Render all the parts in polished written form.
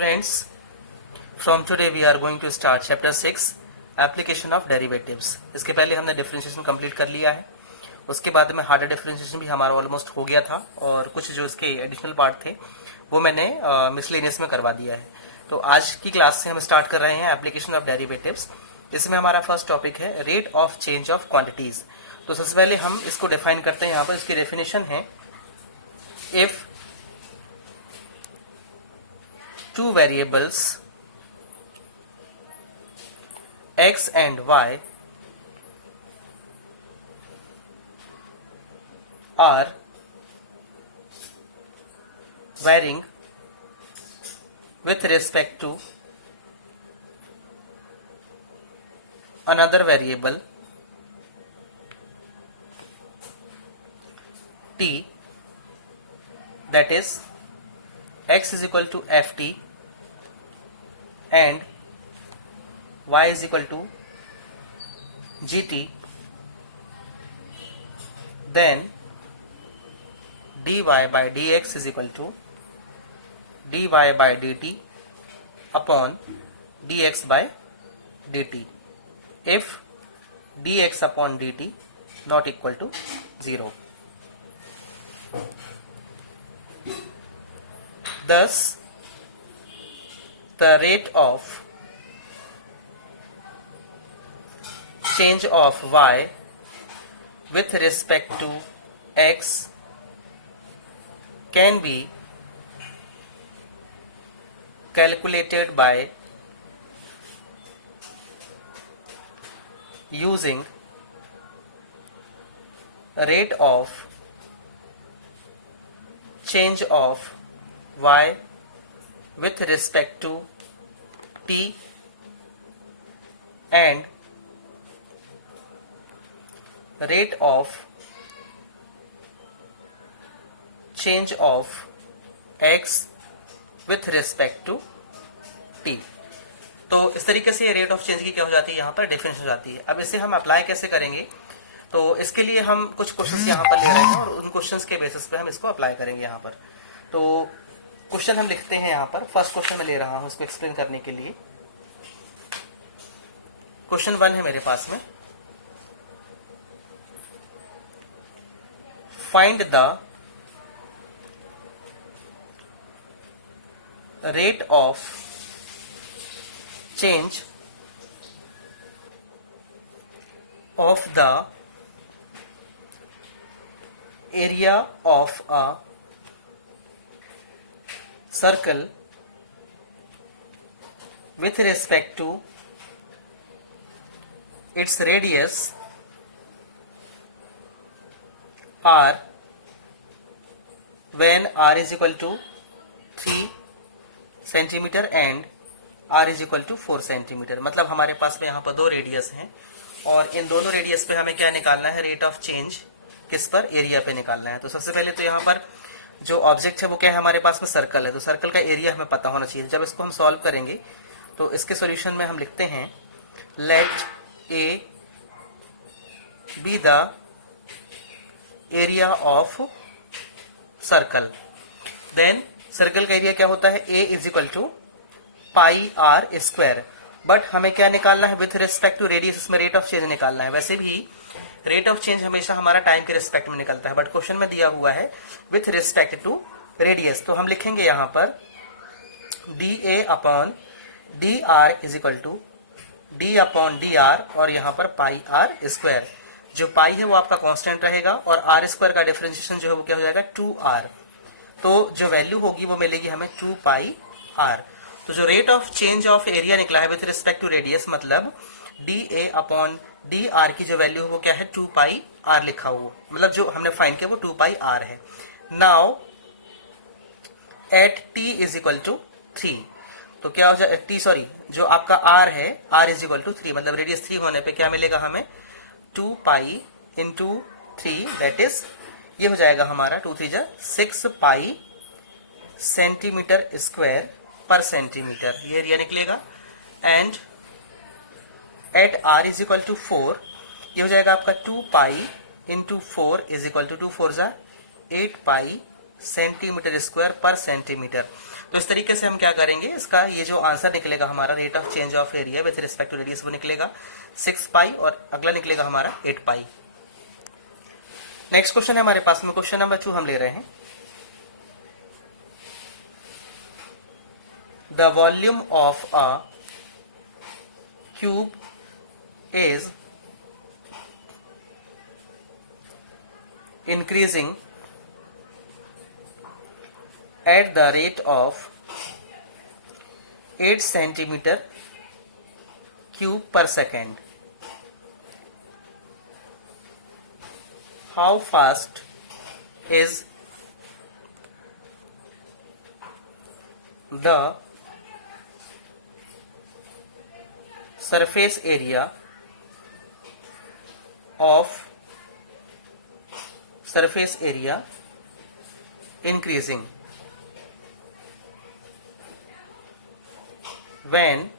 Friends, from today we are going to start chapter 6 application of derivatives. इसके पहले हमने differentiation complete कर लिया है, उसके बाद में हार्डर डिफरेंशिएशन भी हमारा ऑलमोस्ट हो गया था और कुछ जो इसके एडिशनल पार्ट थे वो मैंने मिसलेनियस में करवा दिया है। तो आज की क्लास से हम स्टार्ट कर रहे हैं एप्लीकेशन ऑफ डेरिवेटिव्स। इसमें हमारा फर्स्ट टॉपिक है rate of change of quantities. तो सबसे पहले हम इसको डिफाइन करते हैं। यहाँ पर इसकी डेफिनेशन है, if two variables x and y are varying with respect to another variable t, that is x is equal to ft and y is equal to gt, then dy by dx is equal to dy by dt upon dx by dt if dx upon dt not equal to 0. Thus, the rate of change of y with respect to x can be calculated by using rate of change of y with respect to t and rate of change of x with respect to t। तो इस तरीके से rate of change की क्या हो जाती है, यहाँ पर डिफरेंस हो जाती है। अब इसे हम अप्लाई कैसे करेंगे, तो इसके लिए हम कुछ क्वेश्चंस यहाँ पर ले रहे हैं और उन क्वेश्चंस के बेसिस पे हम इसको अप्लाई करेंगे यहाँ पर। तो क्वेश्चन हम लिखते हैं यहाँ पर। फर्स्ट क्वेश्चन मैं ले रहा हूं इसको एक्सप्लेन करने के लिए। क्वेश्चन 1 है मेरे पास में, find the rate of change of the area of a circle with respect to its radius r when r is equal to 3 centimetre and r is equal to 4 centimetre. मतलब हमारे पास में यहाँ पर दो रेडियस हैं और इन दोनों रेडियस पे हमें क्या निकालना है, रेट ऑफ चेंज किस पर, एरिया पे निकालना है। तो सबसे पहले तो यहाँ पर जो ऑब्जेक्ट है वो क्या है, हमारे पास में सर्कल है, तो सर्कल का एरिया हमें पता होना चाहिए। जब इसको हम सॉल्व करेंगे तो इसके सॉल्यूशन में हम लिखते हैं, let A be the area of circle. Then circle का एरिया क्या होता है, A is equal to pi r square. But हमें क्या निकालना है, विथ रिस्पेक्ट टू रेडियस, इसमें रेट ऑफ चेंज निकालना है। वैसे भी रेट ऑफ चेंज हमेशा हमारा टाइम के रिस्पेक्ट में निकलता है, बट क्वेश्चन में दिया हुआ है विथ रिस्पेक्ट टू रेडियस। तो हम लिखेंगे यहाँ पर D A upon D R is equal to D upon D R और यहाँ पर पाई आर स्क्वायर। जो पाई है वो आपका कांस्टेंट रहेगा और आर स्क्वायर का डिफरेंशिएशन जो है वो क्या हो जाएगा, 2r। तो जो वैल्यू होगी वो मिलेगी हमें 2 पाई आर। तो जो rate of change of area निकला है विथ रिस्पेक्ट टू रेडियस, मतलब D A upon D are की जो वैल्यू है वो क्या है, 2 पाई आर लिखा हुआ, मतलब जो हमने फाइंड किया वो 2 पाई आर है। Now at T is equal to 3, तो क्या हो जाए टी, सॉरी जो आपका आर है, आर इज इक्वल टू 3, मतलब रेडियस 3 होने पे क्या मिलेगा हमें, 2 पाई इंटू 3, दैट इज ये हो जाएगा हमारा 2 3 जा 6 पाई सेंटीमीटर स्क्वायर पर सेंटीमीटर, ये एरिया निकलेगा। And at R is equal to 4, ये हो जाएगा आपका 2 pi into 4 is equal to 2 4 जा 8 पाई सेंटीमीटर स्क्वायर पर सेंटीमीटर। तो इस तरीके से हम क्या करेंगे, इसका ये जो आंसर निकलेगा हमारा rate of change of area with respect to radius वो निकलेगा 6 पाई और अगला निकलेगा हमारा 8 पाई। नेक्स्ट क्वेश्चन है हमारे पास में, क्वेश्चन नंबर 2 हम ले रहे हैं। The volume of a cube is increasing at the rate of 8 centimeter cube per second. How fast is the surface area increasing when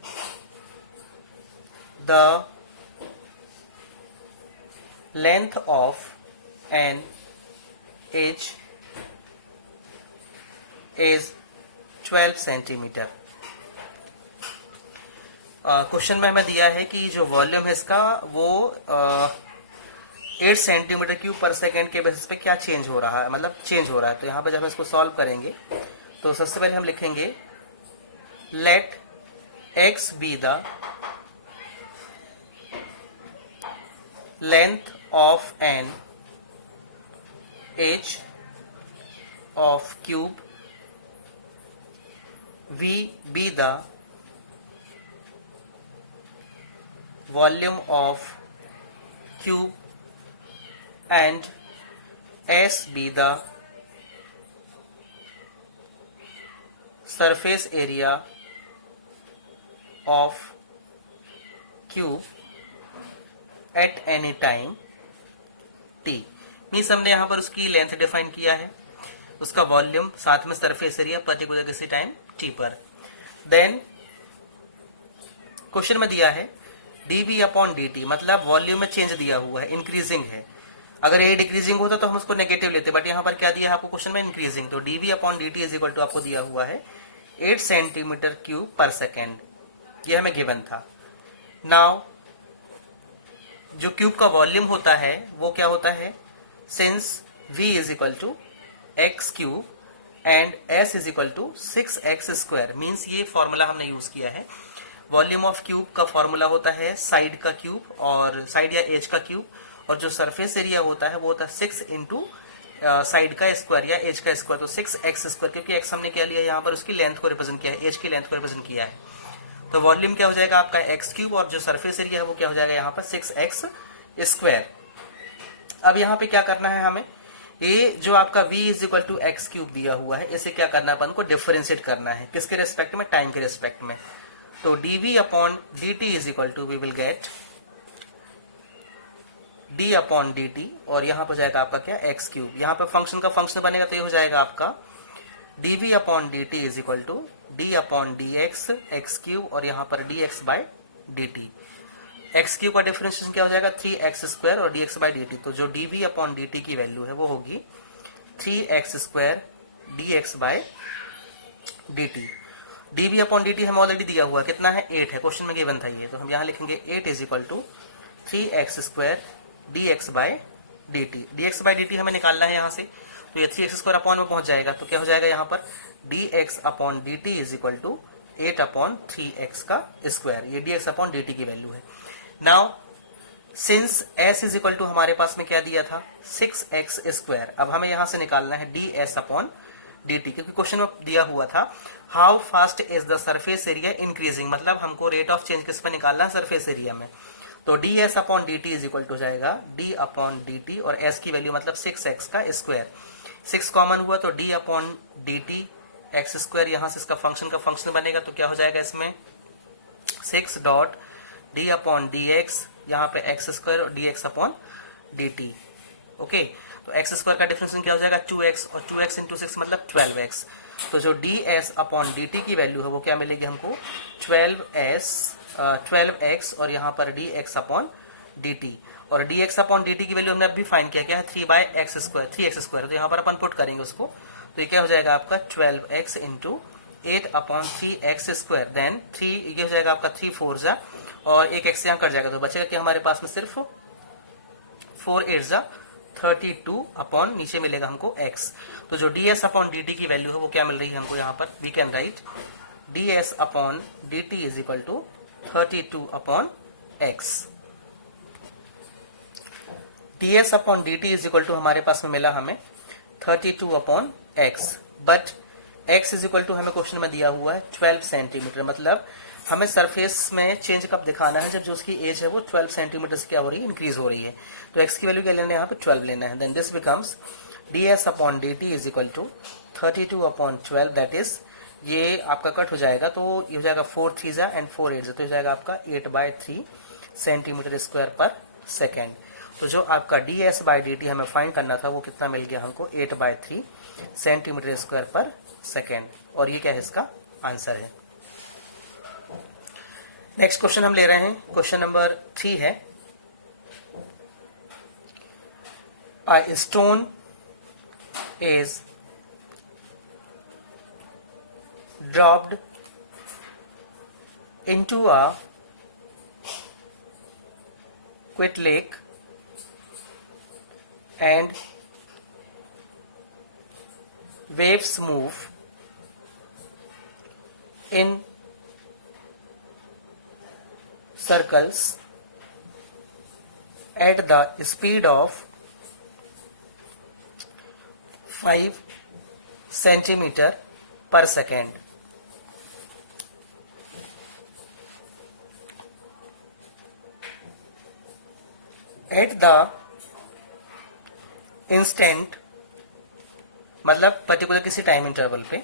the length of an edge is 12 centimetre. Question में हमें दिया है कि जो volume है इसका वो 8 centimetre cube पर सेकेंड के बेसिस पे क्या चेंज हो रहा है, मतलब चेंज हो रहा है। तो यहाँ पर जब हम इसको सॉल्व करेंगे तो सबसे पहले हम लिखेंगे let x be the length of an edge of cube, v be the volume of cube and S be the surface area of cube at any time t। Means हमने यहाँ पर उसकी लेंथ डिफाइन किया है, उसका volume साथ में surface area particular किसी टाइम t पर। देन क्वेश्चन में दिया है dv अपॉन dt, मतलब वॉल्यूम में चेंज दिया हुआ है, इंक्रीजिंग है। अगर ये डिक्रीजिंग होता तो हम उसको नेगेटिव लेते, बट यहाँ पर क्या दिया है आपको क्वेश्चन में, इंक्रीजिंग। तो dv upon dt is equal to आपको दिया हुआ है 8 सेंटीमीटर क्यूब पर सेकेंड, ये हमें गिवन था। नाउ जो क्यूब का वॉल्यूम होता है वो क्या होता है, since v is equal to X cube and s is equal to 6x square, means ये फॉर्मूला हमने यूज किया है। वॉल्यूम ऑफ क्यूब का फॉर्मूला होता है साइड का क्यूब और साइड या एज का क्यूब, और जो सरफेस एरिया होता है वो होता है 6 इंटू साइड का स्क्वायर या एज का स्क्वायर, तो 6x स्क्वायर, क्योंकि x हमने क्या लिया यहाँ पर उसकी लेंथ को रिप्रेजेंट किया है, एज की लेंथ को रिप्रेजेंट किया है। तो वॉल्यूम क्या हो जाएगा आपका एक्स क्यूब, और जो सरफेस एरिया है वो क्या हो जाएगा यहाँ पर 6x स्क्वायर। अब यहाँ पे क्या करना है हमें, ये जो आपका v is equal to X cube दिया हुआ है, इसे क्या करना है अपन को डिफरेंशिएट करना है, किसके रेस्पेक्ट में, टाइम के रेस्पेक्ट में। तो dv upon dt is equal to we will get d upon dt, और यहाँ पर जाएगा आपका क्या, एक्स क्यूब। यहाँ पर फंक्शन का फंक्शन बनेगा तो ये हो जाएगा आपका dv upon dt is equal to d upon dx X cube, और यहाँ पर dx by dt। X cube का डिफरेंशिएशन क्या हो जाएगा, 3x स्क्वायर और dx बाय dt। तो जो dv अपॉन dt की वैल्यू है वो होगी 3x square dx by dt। dv upon dt हमें ऑलरेडी दिया हुआ कितना है, 8 है, क्वेश्चन में गिवन था ये। तो हम यहाँ लिखेंगे 8 is equal to 3x square dx by dt। dx by dt हमें निकालना है यहाँ से, तो ये 3x स्क्वायर अपॉन में पहुंच जाएगा, तो क्या हो जाएगा यहाँ पर dx upon dt is equal to 8 upon 3x का स्क्वायर, ये dx अपॉन dt की वैल्यू है। Now since s is equal to हमारे पास में क्या दिया था, 6x स्क्वायर, अब हमें यहाँ से निकालना है ds अपॉन dt, क्योंकि क्वेश्चन में दिया हुआ था how fast is the surface area increasing, मतलब हमको रेट ऑफ चेंज किस पे निकालना है, सरफेस एरिया में। तो ds upon dt is equal to जाएगा d अपॉन dt, और s की वैल्यू मतलब 6x का स्क्वायर, 6 कॉमन हुआ तो d upon dt X square, यहाँ से इसका फंक्शन का फंक्शन बनेगा, तो क्या हो जाएगा इसमें 6 डॉट d अपॉन dx, यहाँ पे एक्स स्क्वायर और dx अपॉन dt। ओके, तो एक्स स्क्वायर का डिफरेंशिएशन क्या हो जाएगा 2x, और 2x इंटू 6 मतलब 12x। तो जो ds अपॉन dt की वैल्यू है वो क्या मिलेगी हमको 12x, और यहाँ पर dx अपॉन dt, और dx अपॉन dt की वैल्यू हमने अभी फाइंड किया, क्या है 3x स्क्वायर, 3x स्क्वायर। तो यहाँ पर अपन पुट करेंगे उसको, तो ये क्या हो जाएगा आपका 12x इंटू 8/3x², देन 3 ये हो जाएगा आपका 3 4 जा, और एक x यहाँ कट जाएगा तो बचेगा कि हमारे पास में सिर्फ 4 8 जा 32 अपॉन नीचे मिलेगा हमको x। तो जो ds अपॉन dt की वैल्यू है वो क्या मिल रही है हमको यहाँ पर, we can write ds upon dt is equal to 32 upon x। ds upon dt is equal to हमारे पास में मिला हमें 32 upon x, but x is equal to हमें क्वेश्चन में दिया हुआ है 12 सेंटीमीटर। मतलब हमें सरफेस में चेंज कब दिखाना है, जब जो उसकी एज है वो 12 सेंटीमीटर से क्या हो रही है, इंक्रीज हो रही है। तो x की वैल्यू क्या लेना है यहाँ पे 12 लेना है। Then this becomes ds upon dt is equal to 32 upon 12, that is ये आपका कट हो जाएगा तो ये हो जाएगा 4 3 जा एंड 4 8 जा, तो हो जाएगा आपका 8/3 सेंटीमीटर स्क्वायर पर सेकेंड। तो जो आपका ds बाई dt हमें फाइंड करना था वो कितना मिल गया हमको, 8/3 सेंटीमीटर स्क्वायर पर सेकेंड, और ये क्या है इसका आंसर है। नेक्स्ट क्वेश्चन हम ले रहे हैं, क्वेश्चन नंबर 3 है। A stone is dropped into a quiet lake and waves move in circles at the speed of 5 centimeter per second. At the instant, मतलब पर्टिकुलर किसी टाइम इंटरवल पे,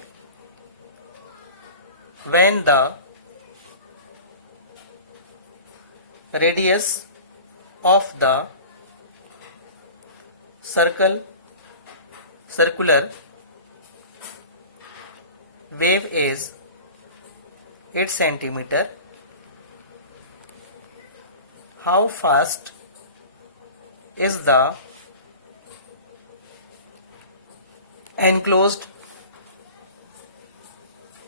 when the radius of the circular wave is 8 centimeter, how fast is the enclosed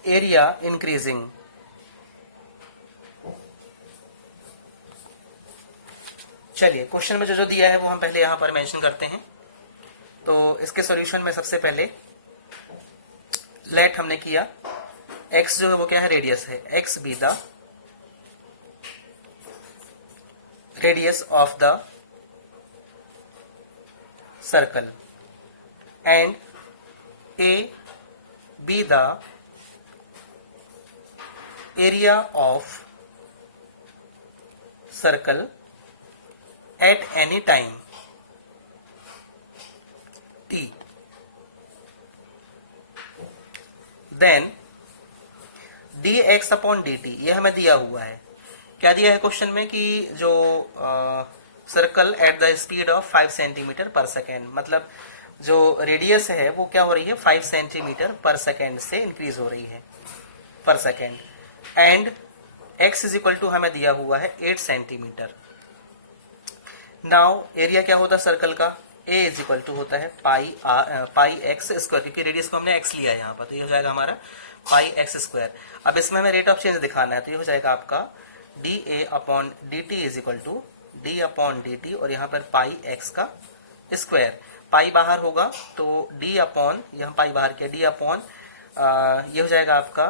area increasing? चलिए question में जो दिया है वो हम पहले यहां पर मेंशन करते हैं। तो इसके सॉल्यूशन में सबसे पहले लेट हमने किया x जो है वो क्या है, रेडियस है, x be the radius of the circle and a be the area of circle at any time t, then dx upon dt ये हमें दिया हुआ है। क्या दिया है क्वेश्चन में कि जो circle at the speed of 5 centimetre पर सेकेंड, मतलब जो रेडियस है वो क्या हो रही है, 5 सेंटीमीटर पर सेकेंड से इंक्रीज हो रही है पर second, and x is equal to हमें दिया हुआ है 8 सेंटीमीटर। नाउ एरिया क्या होता है सर्कल का, a इज इक्वल टू होता है पाई एक्स स्क्वायर, क्योंकि रेडियस को हमने x लिया है यहाँ पर, तो ये हो जाएगा हमारा पाई एक्स स्क्वायर। अब इसमें हमें रेट ऑफ चेंज दिखाना है, तो ये हो जाएगा आपका dA upon dt is equal to d upon dt, और यहाँ पर पाई एक्स का स्क्वायर, पाई बाहर होगा तो d अपॉन, यहाँ पाई बाहर किया, d अपॉन ये हो जाएगा आपका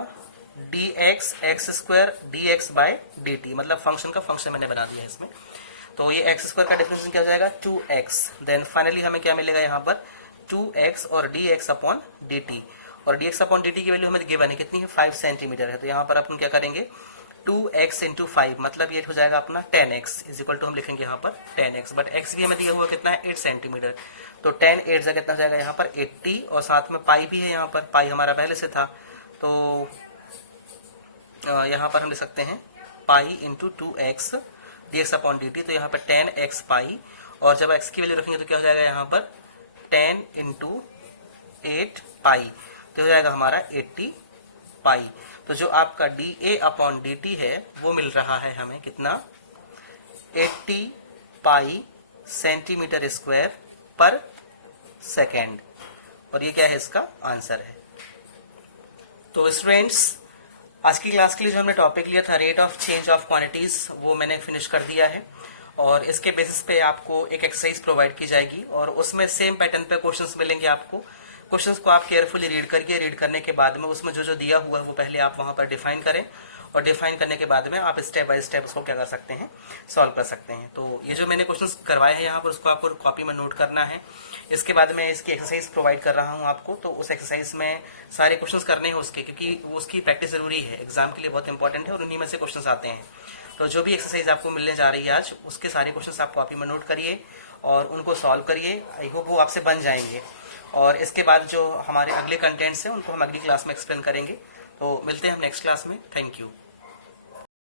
dx X square dx by dt, मतलब फंक्शन का फंक्शन मैंने बना दिया है इसमें। तो ये एक्स स्क्वायर का डिफरेंशिएशन क्या हो जाएगा 2x, देन फाइनली हमें क्या मिलेगा यहाँ पर 2x और dx अपॉन dt, और dx अपॉन dt की वैल्यू हमें गिवन है कितनी है, 5 सेंटीमीटर है। तो यहाँ पर अपन क्या करेंगे 2x इंटू 5, मतलब ये हो जाएगा अपना 10x इज इक्वल टू हम लिखेंगे यहाँ पर 10x, बट x भी हमें दिया हुआ कितना है 8 सेंटीमीटर, तो 10 8 जगह कितना जाएगा यहाँ पर 80, और साथ में पाई भी है यहाँ पर, पाई हमारा पहले से था, तो यहाँ पर हम लिख सकते हैं pi into 2x dx upon dt, तो यहाँ पर 10x पाई, और जब x की वैल्यू रखेंगे तो क्या हो जाएगा यहाँ पर 10 इंटू 8 पाई, तो हो जाएगा हमारा 80 पाई। तो जो आपका dA अपॉन dt है वो मिल रहा है हमें कितना, 80 पाई सेंटीमीटर स्क्वायर पर सेकेंड, और ये क्या है इसका आंसर है। तो स्टूडेंट्स, आज की क्लास के लिए जो हमने टॉपिक लिया था rate of change of quantities, वो मैंने फिनिश कर दिया है। और इसके बेसिस पे आपको एक एक्सरसाइज प्रोवाइड की जाएगी और उसमें सेम पैटर्न पे क्वेश्चंस मिलेंगे आपको। क्वेश्चंस को आप केयरफुली रीड करिए। रीड करने के बाद में उसमें जो जो दिया हुआ है वो पहले आप वहां पर डिफाइन करें और डिफाइन करने के बाद में आप स्टेप बाय स्टेप उसको क्या कर सकते हैं, सॉल्व कर सकते हैं। तो ये जो मैंने क्वेश्चंस करवाए हैं यहाँ पर उसको आपको कॉपी में नोट करना है। इसके बाद मैं इसकी एक्सरसाइज प्रोवाइड कर रहा हूँ आपको, तो उस एक्सरसाइज में सारे क्वेश्चंस करने हैं उसके, क्योंकि उसकी प्रैक्टिस जरूरी है, एग्जाम के लिए बहुत इंपॉर्टेंट है और उन्हीं में से क्वेश्चंस आते हैं। तो जो भी एक्सरसाइज आपको मिलने जा रही है आज, उसके सारे क्वेश्चंस आप कॉपी में नोट करिए और उनको सॉल्व करिए। आई होप वो आपसे बन जाएंगे। और इसके बाद जो हमारे अगले कंटेंट्स हैं उनको हम अगली क्लास में एक्सप्लेन करेंगे। तो मिलते हैं हम नेक्स्ट क्लास में। Thank you.